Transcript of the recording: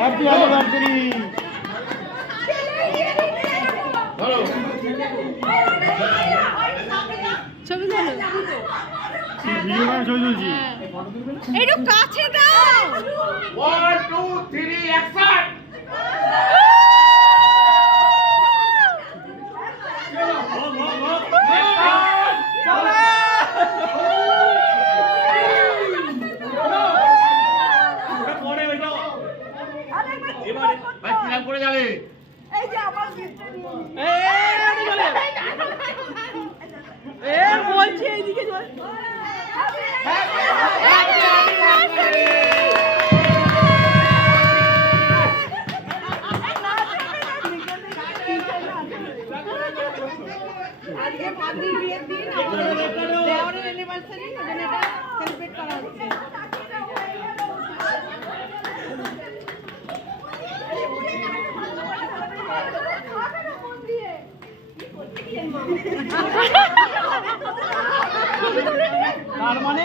Happy anniversary. ছবি তোলো, video করে ছবি তুলছি। একটু কাছে দাও। 1 2 3 অ্যাকশন। এবারে ভাই কি নাম করে যাবে? এই যে আমার গিফট নিয়ে বলছি এইদিকে চল। আজকে ভাবির বিয়ের দিন, আমাদের দেওরের অ্যানিভার্সারি, ওখানে এটা সেলিব্রেট করা হচ্ছে। তার মানে